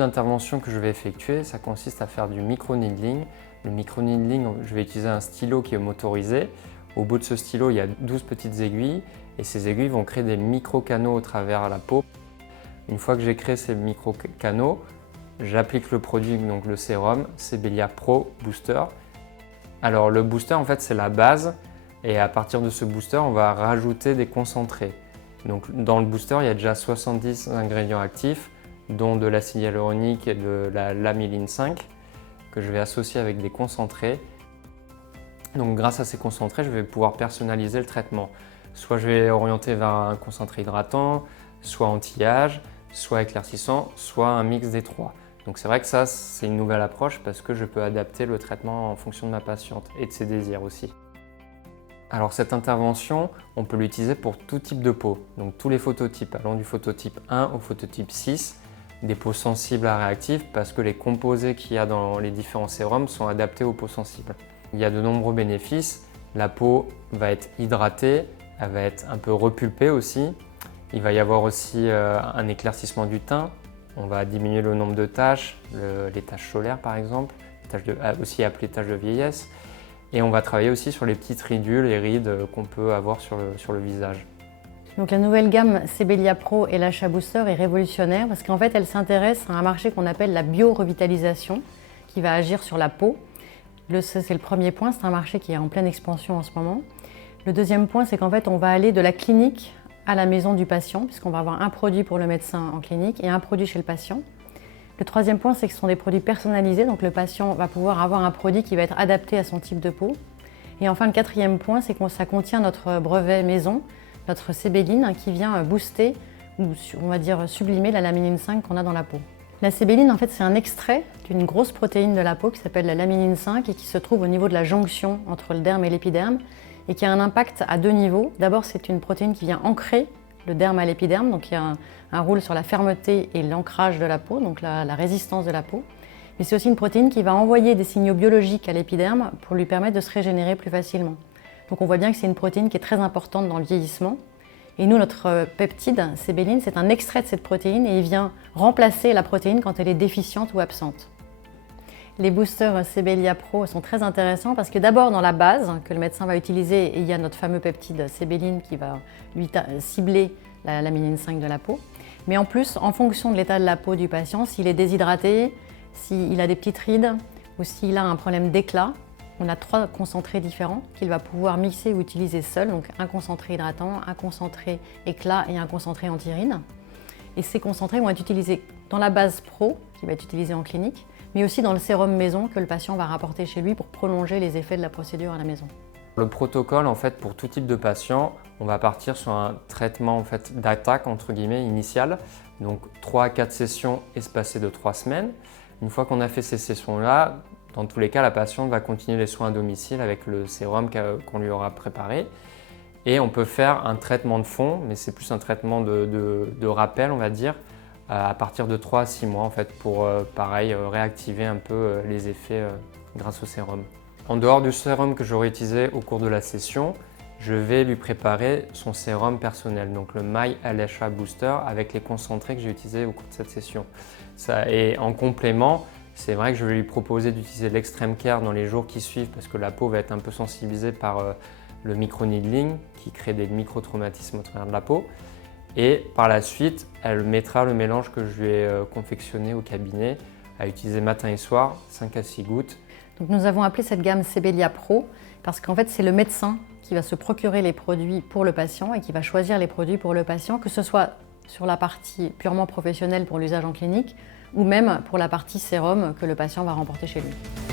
d'intervention que je vais effectuer, ça consiste à faire du micro-needling. Le micro-needling, je vais utiliser un stylo qui est motorisé. Au bout de ce stylo, il y a 12 petites aiguilles et ces aiguilles vont créer des micro-canaux au travers la peau. Une fois que j'ai créé ces micro-canaux, j'applique le produit, donc le sérum Sebelia Pro Booster. Alors le booster, en fait, c'est la base et à partir de ce booster, on va rajouter des concentrés. Donc dans le booster, il y a déjà 70 ingrédients actifs, dont de l'acide hyaluronique et de la lamilline 5 que je vais associer avec des concentrés. Donc grâce à ces concentrés, je vais pouvoir personnaliser le traitement. Soit je vais orienter vers un concentré hydratant, soit anti-âge, soit éclaircissant, soit un mix des trois. Donc c'est vrai que ça, c'est une nouvelle approche parce que je peux adapter le traitement en fonction de ma patiente et de ses désirs aussi. Alors cette intervention, on peut l'utiliser pour tout type de peau, donc tous les phototypes, allant du phototype 1 au phototype 6, des peaux sensibles à réactives parce que les composés qu'il y a dans les différents sérums sont adaptés aux peaux sensibles. Il y a de nombreux bénéfices, la peau va être hydratée, elle va être un peu repulpée aussi, il va y avoir aussi un éclaircissement du teint, on va diminuer le nombre de taches, les taches solaires par exemple, aussi appelées taches de vieillesse. Et on va travailler aussi sur les petites ridules et rides qu'on peut avoir sur le visage. Donc la nouvelle gamme Sebelia Pro et l'Achat Booster est révolutionnaire parce qu'en fait elle s'intéresse à un marché qu'on appelle la bio-revitalisation qui va agir sur la peau. C'est le premier point, c'est un marché qui est en pleine expansion en ce moment. Le deuxième point, c'est qu'en fait on va aller de la clinique à la maison du patient puisqu'on va avoir un produit pour le médecin en clinique et un produit chez le patient. Le troisième point, c'est que ce sont des produits personnalisés, donc le patient va pouvoir avoir un produit qui va être adapté à son type de peau. Et enfin, le quatrième point, c'est que ça contient notre brevet maison, notre Sébeline, qui vient booster, ou on va dire sublimer la lamilline 5 qu'on a dans la peau. La Sébeline, en fait, c'est un extrait d'une grosse protéine de la peau qui s'appelle la lamilline 5 et qui se trouve au niveau de la jonction entre le derme et l'épiderme et qui a un impact à deux niveaux. D'abord, c'est une protéine qui vient ancrer le derme à l'épiderme, donc il y a un rôle sur la fermeté et l'ancrage de la peau, donc la résistance de la peau. Mais c'est aussi une protéine qui va envoyer des signaux biologiques à l'épiderme pour lui permettre de se régénérer plus facilement. Donc on voit bien que c'est une protéine qui est très importante dans le vieillissement. Et nous, notre peptide, Sébeline, c'est un extrait de cette protéine et il vient remplacer la protéine quand elle est déficiente ou absente. Les boosters Sebelia Pro sont très intéressants parce que d'abord dans la base que le médecin va utiliser, il y a notre fameux peptide Sébeline qui va lui cibler la lamilline 5 de la peau. Mais en plus, en fonction de l'état de la peau du patient, s'il est déshydraté, s'il a des petites rides ou s'il a un problème d'éclat, on a trois concentrés différents qu'il va pouvoir mixer ou utiliser seul, donc un concentré hydratant, un concentré éclat et un concentré anti-rides. Et ces concentrés vont être utilisés dans la base Pro, qui va être utilisée en clinique, mais aussi dans le sérum maison que le patient va rapporter chez lui pour prolonger les effets de la procédure à la maison. Le protocole, en fait, pour tout type de patient, on va partir sur un traitement en fait, d'attaque entre guillemets initial, donc 3 à 4 sessions espacées de 3 semaines. Une fois qu'on a fait ces sessions-là, dans tous les cas, la patiente va continuer les soins à domicile avec le sérum qu'on lui aura préparé. Et on peut faire un traitement de fond, mais c'est plus un traitement de rappel, on va dire, à partir de 3 à 6 mois en fait, pour pareil, réactiver un peu les effets grâce au sérum. En dehors du sérum que j'aurai utilisé au cours de la session, je vais lui préparer son sérum personnel, donc le My LHA Booster avec les concentrés que j'ai utilisés au cours de cette session. Et en complément, c'est vrai que je vais lui proposer d'utiliser l'Extreme Care dans les jours qui suivent parce que la peau va être un peu sensibilisée par le micro-needling qui crée des micro-traumatismes au travers de la peau. Et par la suite, elle mettra le mélange que je lui ai confectionné au cabinet à utiliser matin et soir, 5 à 6 gouttes. Donc nous avons appelé cette gamme Sebelia Pro parce qu'en fait c'est le médecin qui va se procurer les produits pour le patient et qui va choisir les produits pour le patient, que ce soit sur la partie purement professionnelle pour l'usage en clinique ou même pour la partie sérum que le patient va remporter chez lui.